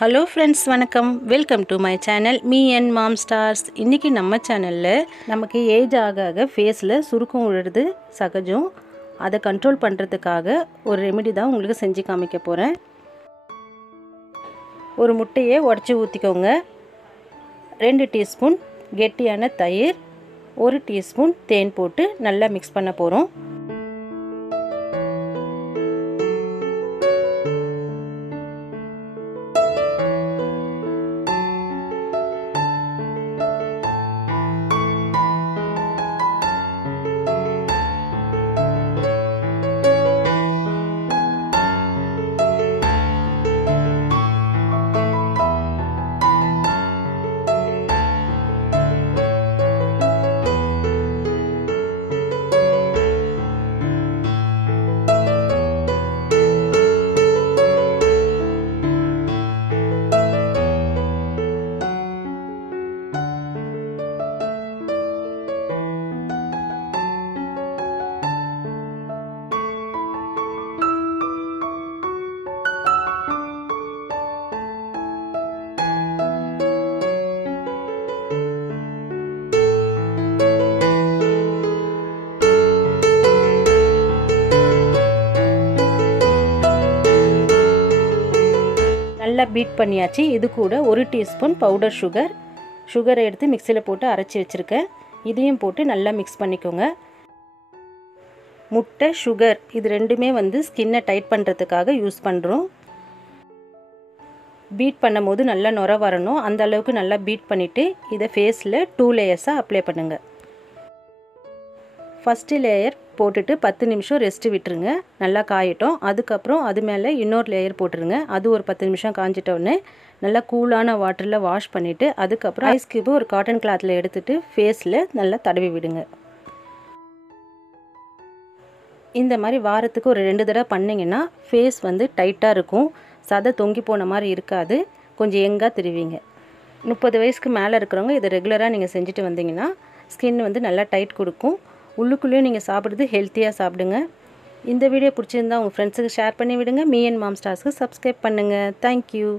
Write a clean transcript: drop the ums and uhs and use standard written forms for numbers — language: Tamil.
Hello friends, வணக்கம். Welcome to my channel Me&Mom stars. இன்னைக்கு நம்ம சேனல்ல நமக்கு ஏஜ் ஆக ஃபேஸ்ல சுருக்கம் விழுறது சகஜம். அதை கண்ட்ரோல் பண்றதுக்காக ஒரு ரெமெடி தான் உங்களுக்கு செஞ்சு காமிக்க போறேன். ஒரு முட்டையை உடைச்சு ஊத்திக்கோங்க. 2 டீஸ்பூன் கெட்டியான தயிர், 1 டீஸ்பூன் தேன் போட்டு நல்லா மிக்ஸ் பண்ண போறோம். நல்லா பீட் பண்ணியாச்சு. இது கூட 1 டீஸ்பூன் பவுடர் சுகரை எடுத்து மிக்ஸியில் போட்டு அரைச்சி வச்சுருக்கேன். இதையும் போட்டு நல்லா மிக்ஸ் பண்ணிக்கோங்க. முட்டை, சுகர் இது ரெண்டுமே ஸ்கின்னை டைட் பண்ணுறதுக்காக யூஸ் பண்ணுறோம். பீட் பண்ணும்போது நல்லா நுர வரணும். அந்த அளவுக்கு நல்லா பீட் பண்ணிவிட்டு இதை ஃபேஸில் 2 லேயர்ஸாக அப்ளை பண்ணுங்கள். ஃபஸ்ட்டு லேயர் போட்டுட்டு 10 நிமிஷம் ரெஸ்ட்டு விட்டுருங்க. நல்லா காயட்டும். அதுக்கப்புறம் அது மேலே இன்னொரு லேயர் போட்டுருங்க. அது ஒரு 10 நிமிஷம் காஞ்சிட்டோடனே நல்லா கூலான வாட்டரில் வாஷ் பண்ணிவிட்டு அதுக்கப்புறம் ஐஸ் கியூபு ஒரு காட்டன் கிளாத்தில் எடுத்துகிட்டு ஃபேஸில் நல்லா தடவி விடுங்க. இந்த மாதிரி வாரத்துக்கு ஒரு 2 தடவை பண்ணிங்கன்னா ஃபேஸ் டைட்டாக இருக்கும். சதை தொங்கி போன மாதிரி இருக்காது. கொஞ்சம் எங்காக தெரிவிங்க. 30 வயசுக்கு மேலே இருக்கிறவங்க இதை ரெகுலராக நீங்கள் செஞ்சுட்டு வந்தீங்கன்னா ஸ்கின் நல்லா டைட் கொடுக்கும். உள்ளுக்குள்ளேயும் நீங்கள் சாப்பிட்றது ஹெல்த்தியாக சாப்பிடுங்க. இந்த வீடியோ பிடிச்சிருந்தா உங்கள் ஃப்ரெண்ட்ஸுக்கு ஷேர் பண்ணி விடுங்க. Me&Mom ஸ்டார்ஸ்க்கு சப்ஸ்கிரைப் பண்ணுங்கள். தேங்க்யூ.